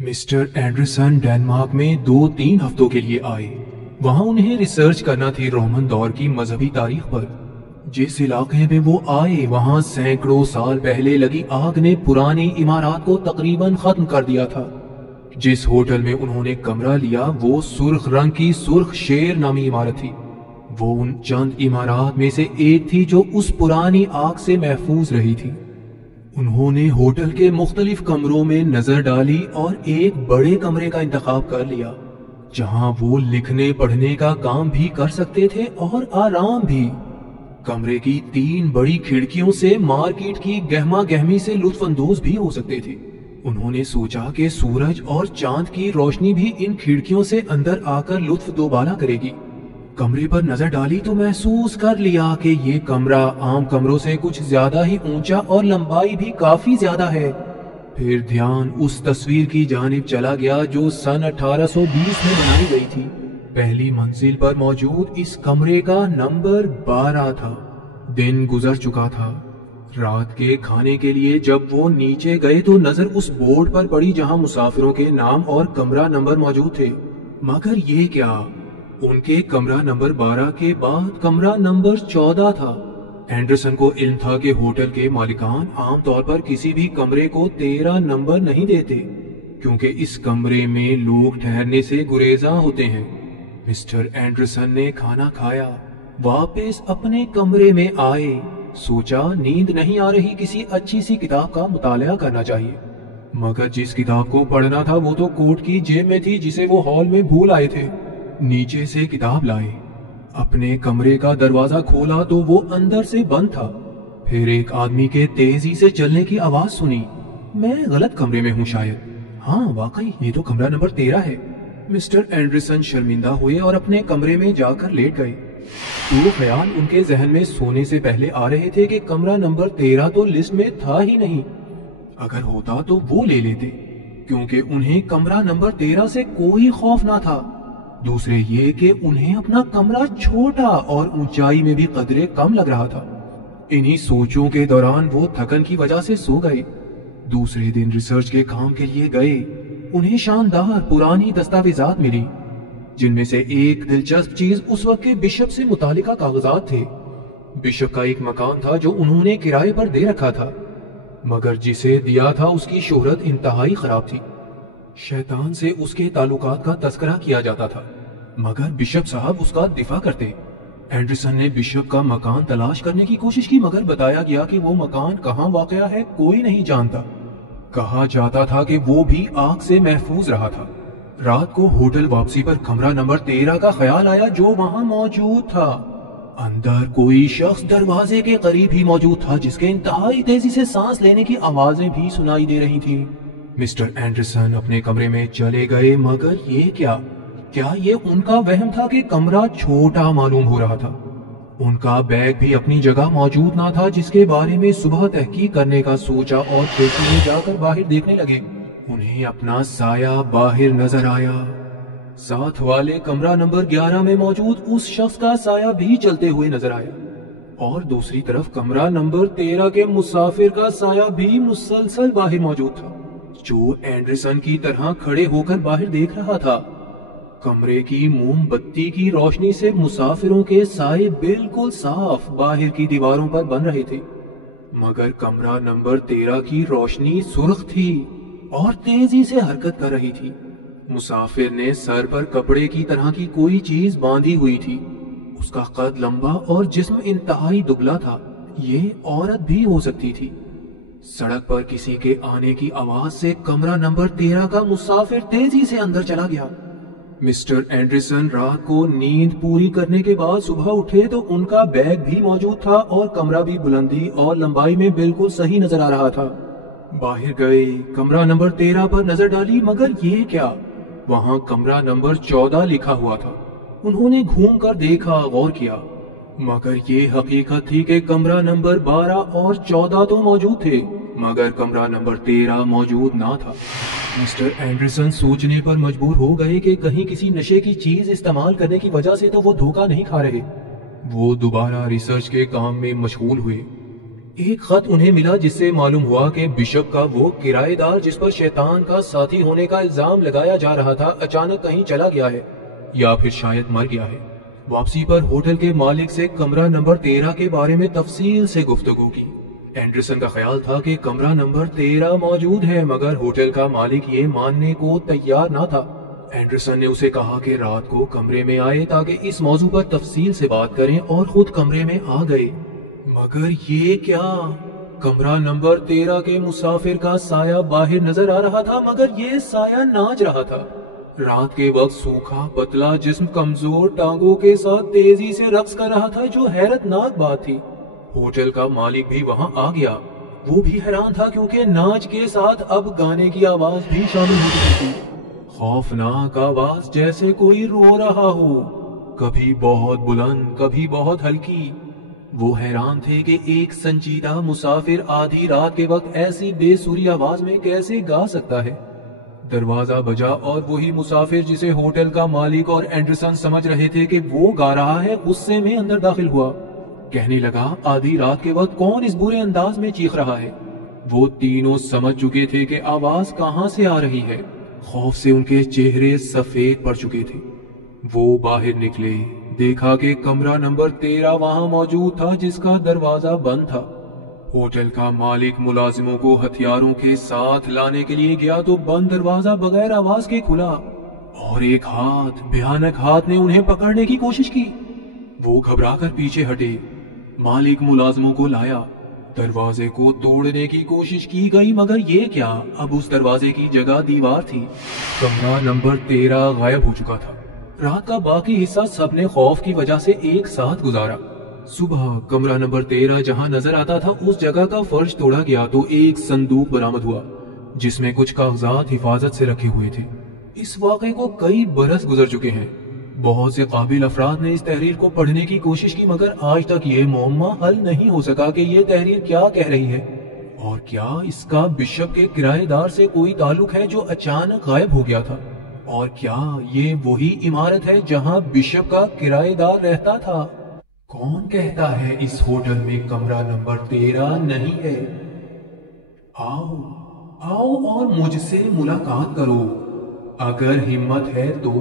Mister Anderson Denmark میں 2-3 ہفتوں کے لیے آئے۔ وہاں انہیں ریسرچ کرنا تھی رومن دور کی مذہبی تاریخ پر۔ جس علاقے میں وہ آئے وہاں سینکڑوں سال پہلے لگی آگ نے پرانی عمارات کو تقریباً ختم کر دیا تھا۔ جس ہوٹل میں انہوں نے کمرہ لیا وہ سرخ رنگ کی سرخ شیر نامی عمارت تھی۔ وہ ان چند عمارات میں سے ایک تھی جو اس پرانی آگ سے محفوظ رہی تھی۔ انہوں نے ہوٹل کے مختلف کمروں میں نظر ڈالی اور ایک بڑے کمرے کا انتخاب کر لیا جہاں وہ لکھنے پڑھنے کا کام بھی کر سکتے تھے اور آرام بھی۔ کمرے کی 3 بڑی کھڑکیوں سے مارکیٹ کی گہما گہمی سے لطف اندوز بھی ہو سکتے تھے۔ انہوں نے سوچا کہ سورج اور چاند کی روشنی بھی ان کھڑکیوں سے اندر آ کر لطف دوبالا کرے گی۔ کمرے پر نظر ڈالی تو محسوس کر لیا کہ یہ کمرہ عام کمروں سے کچھ زیادہ ہی اونچا اور لمبائی بھی کافی زیادہ ہے۔ پھر دھیان اس تصویر کی جانب چلا گیا جو سن 1820 میں بنائی گئی تھی۔ پہلی منزل پر موجود اس کمرے کا نمبر 12 تھا۔ دن گزر چکا تھا۔ رات کے کھانے کے لیے جب وہ نیچے گئے تو نظر اس بورڈ پر پڑی جہاں مسافروں کے نام اور کمرہ نمبر موجود تھے۔ مگر یہ کیا، ان کے کمرہ نمبر 12 کے بعد کمرہ نمبر 14 تھا۔ اینڈرسن کو علم تھا کہ ہوٹل کے مالکان عام طور پر کسی بھی کمرے کو 13 نمبر نہیں دیتے کیونکہ اس کمرے میں لوگ ٹھہرنے سے گریزاں ہوتے ہیں۔ مسٹر اینڈرسن نے کھانا کھایا، واپس اپنے کمرے میں آئے، سوچا نیند نہیں آ رہی، کسی اچھی سی کتاب کا مطالعہ کرنا چاہیے۔ مگر جس کتاب کو پڑھنا تھا وہ تو کوٹ کی جیب میں تھی جسے وہ ہال میں بھول آئے تھے۔ نیچے سے کتاب لائے، اپنے کمرے کا دروازہ کھولا تو وہ اندر سے بند تھا۔ پھر ایک آدمی کے تیزی سے چلنے کی آواز سنی۔ میں غلط کمرے میں ہوں شاید۔ ہاں واقعی یہ تو کمرہ نمبر 13 ہے۔ مسٹر اینڈرسن شرمندہ ہوئے اور اپنے کمرے میں جا کر لیٹ گئے۔ تو خیال ان کے ذہن میں سونے سے پہلے آ رہے تھے کہ کمرہ نمبر 13 تو لسٹ میں تھا ہی نہیں۔ اگر ہوتا تو وہ لے لیتے کیونکہ انہیں کمرہ نمبر 13 سے کوئی خوف نہ تھا۔ دوسرے یہ کہ انہیں اپنا کمرہ چھوٹا اور اونچائی میں بھی قدرے کم لگ رہا تھا۔ انہی سوچوں کے دوران وہ تھکن کی وجہ سے سو گئے۔ دوسرے دن ریسرچ کے کام کے لیے گئے۔ انہیں شاندار پرانی دستاویزات ملی جن میں سے ایک دلچسپ چیز اس وقت کے بشپ سے متعلقہ کاغذات تھے۔ بشپ کا ایک مکان تھا جو انہوں نے کرائے پر دے رکھا تھا، مگر جسے دیا تھا اس کی شہرت انتہائی خراب تھی۔ شیطان سے اس کے تعلقات کا تذکرہ کیا جاتا تھا، مگر بشپ صاحب اس کا دفاع کرتے۔ اینڈرسن نے بشپ کا مکان تلاش کرنے کی کوشش کی مگر بتایا گیا کہ وہ مکان کہاں واقع ہے کوئی نہیں جانتا۔ کہا جاتا تھا کہ وہ بھی آگ سے محفوظ رہا تھا۔ رات کو ہوٹل واپسی پر کمرہ نمبر 13 کا خیال آیا جو وہاں موجود تھا۔ اندر کوئی شخص دروازے کے قریب ہی موجود تھا جس کے انتہائی تیزی سے سانس لینے کی آوازیں بھی سنائی دے رہی تھیں۔ مسٹر اینڈرسن اپنے کمرے میں چلے گئے مگر یہ کیا یہ ان کا وہم تھا کہ کمرہ چھوٹا معلوم ہو رہا تھا؟ ان کا بیگ بھی اپنی جگہ موجود نہ تھا جس کے بارے میں صبح تحقیق کرنے کا سوچا اور کھڑکی میں جا کر باہر دیکھنے لگے۔ انہیں اپنا سایہ باہر نظر آیا۔ ساتھ والے کمرہ نمبر 11 میں موجود اس شخص کا سایہ بھی چلتے ہوئے نظر آیا اور دوسری طرف کمرہ نمبر 13 کے مسافر کا سایہ بھی مسلسل باہر موجود تھا جو اینڈرسن کی طرح کھڑے ہو کر باہر دیکھ رہا تھا۔ کمرے کی موم بتی کی روشنی سے مسافروں کے سائے بالکل صاف باہر کی دیواروں پر بن رہے تھے، مگر کمرہ نمبر 13 کی روشنی سرخ تھی اور تیزی سے حرکت کر رہی تھی۔ مسافر نے سر پر کپڑے کی طرح کی کوئی چیز باندھی ہوئی تھی۔ اس کا قد لمبا اور جسم انتہائی دبلا تھا، یہ عورت بھی ہو سکتی تھی۔ سڑک پر کسی کے آنے کی آواز سے کمرہ نمبر 13 کا مسافر تیزی سے اندر چلا گیا۔ مسٹر اینڈرسن رات کو نیند پوری کرنے کے بعد صبح اٹھے تو ان کا بیگ بھی موجود تھا اور کمرہ بھی بلندی اور لمبائی میں بالکل صحیح نظر آ رہا تھا۔ باہر گئے، کمرہ نمبر 13 پر نظر ڈالی مگر یہ کیا، وہاں کمرہ نمبر 14 لکھا ہوا تھا۔ انہوں نے گھوم کر دیکھا، غور کیا، مگر یہ حقیقت تھی کہ کمرہ نمبر 12 اور 14 تو موجود تھے مگر کمرہ نمبر 13 موجود نہ تھا۔ مسٹر اینڈرسن سوچنے پر مجبور ہو گئے کہ کہیں کسی نشے کی چیز استعمال کرنے کی وجہ سے تو وہ دھوکہ نہیں کھا رہے۔ وہ دوبارہ ریسرچ کے کام میں مشغول ہوئے۔ ایک خط انہیں ملا جس سے معلوم ہوا کہ بشپ کا وہ کرایہ دار جس پر شیطان کا ساتھی ہونے کا الزام لگایا جا رہا تھا اچانک کہیں چلا گیا ہے یا پھر شاید مر گیا ہے۔ واپسی پر ہوٹل کے مالک سے کمرہ نمبر 13 کے بارے میں تفصیل سے گفتگو کی۔ اینڈرسن کا خیال تھا کہ کمرہ نمبر 13 موجود ہے، مگر ہوٹل کا مالک یہ ماننے کو تیار نہ تھا۔ اینڈرسن نے اسے کہا کہ رات کو کمرے میں آئے تاکہ اس موضوع پر تفصیل سے بات کریں، اور خود کمرے میں آ گئے۔ مگر یہ کیا؟ کمرہ نمبر 13 کے مسافر کا سایہ باہر نظر آ رہا تھا، مگر یہ سایہ ناچ رہا تھا۔ رات کے وقت سوکھا پتلا جسم کمزور ٹانگوں کے ساتھ تیزی سے رقص کر رہا تھا، جو حیرت ناک بات تھی۔ ہوٹل کا مالک بھی وہاں آ گیا۔ وہ بھی حیران تھا کیونکہ ناچ کے ساتھ اب گانے کی آواز بھی شامل ہو چکی تھی۔ خوفناک آواز، جیسے کوئی رو رہا ہو، کبھی بہت بلند کبھی بہت ہلکی۔ وہ حیران تھے کہ ایک سنجیدہ مسافر آدھی رات کے وقت ایسی بے سری آواز میں کیسے گا سکتا ہے۔ دروازہ بجا اور وہی مسافر جسے ہوٹل کا مالک اور اینڈرسن سمجھ رہے تھے کہ وہ گا رہا ہے، غصے میں اندر داخل ہوا۔ کہنے لگا، آدھی رات کے وقت کون اس برے انداز میں چیخ رہا ہے؟ وہ تینوں سمجھ چکے تھے کہ آواز کہاں سے آ رہی ہے۔ خوف سے ان کے چہرے سفید پڑ چکے تھے۔ وہ باہر نکلے، دیکھا کہ کمرہ نمبر 13 وہاں موجود تھا، جس کا دروازہ بند تھا۔ ہوٹل کا مالک ملازموں کو ہتھیاروں کے ساتھ لانے کے لیے گیا تو بند دروازہ بغیر آواز کے کھلا، اور ایک ہاتھ، بھیانک ہاتھ نے انہیں پکڑنے کی کوشش کی۔ وہ گھبرا کر پیچھے ہٹے۔ مالک ملازموں کو لایا، دروازے کو توڑنے کی کوشش کی گئی، مگر یہ کیا، اب اس دروازے کی جگہ دیوار تھی۔ کمرہ نمبر 13 غائب ہو چکا تھا۔ رات کا باقی حصہ سب نے خوف کی وجہ سے ایک ساتھ گزارا۔ صبح کمرہ نمبر 13 جہاں نظر آتا تھا اس جگہ کا فرش توڑا گیا تو ایک صندوق برآمد ہوا جس میں کچھ کاغذات حفاظت سے رکھے ہوئے تھے۔ اس واقعے کو کئی برس گزر چکے ہیں۔ بہت سے قابل افراد نے اس تحریر کو پڑھنے کی کوشش کی، مگر آج تک یہ معمہ حل نہیں ہو سکا کہ یہ تحریر کیا کہہ رہی ہے، اور کیا اس کا بشپ کے کرایہ دار سے کوئی تعلق ہے جو اچانک غائب ہو گیا تھا، اور کیا یہ وہی عمارت ہے جہاں بشپ کا کرایہ دار رہتا تھا؟ کون کہتا ہے اس ہوٹل میں کمرہ نمبر 13 نہیں ہے؟ آؤ آؤ اور مجھ سے ملاقات کرو، اگر ہمت ہے تو۔